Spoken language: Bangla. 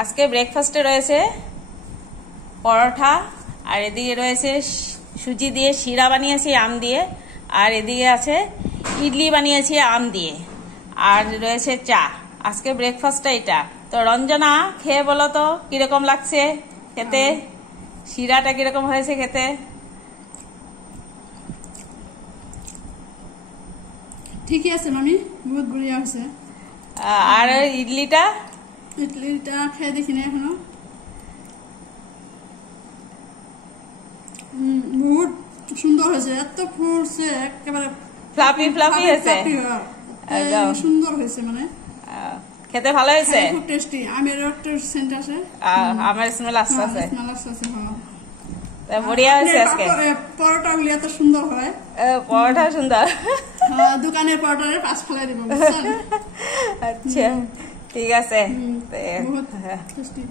আজকে ব্রেকফাস্টে রয়েছে পরোটা, আর এদিকে রয়েছে সুজি দিয়ে শিরা বানিয়েছি আম দিয়ে, আর এদিকে আছে ইডলি বানিয়েছি আম দিয়ে, আর রয়েছে চা। আজকে ব্রেকফাস্টটা এটা। তো রঞ্জনা, খেয়ে বলো তো কিরকম লাগছে খেতে, শিরাটা কিরকম হয়েছে খেতে? ঠিকই আছে মামি, বহুত বঢ়িয়া হয়েছে। আর ইডলিটা? ইডলিটা খেয়ে দেখি না এখনো। বহুত সুন্দর হয়েছে, এত ফুলছে একেবারে ফ্লাফি ফ্লাফি হয়েছে, সুন্দর হয়েছে, মানে খেতে ভালো হয়েছে, খুব টেস্টি। আমের একটা সেন্ট আছে, আমের স্মেল আসছে, হ্যাঁ বড়িয়া হয়েছে আজকে। পরোটা গুলি এত সুন্দর হয়, পরোটা সুন্দর, দোকানের পরোটারে পাঁচ ফেলাই দিব। আচ্ছা ঠিক আছে। বহুত টেস্টি।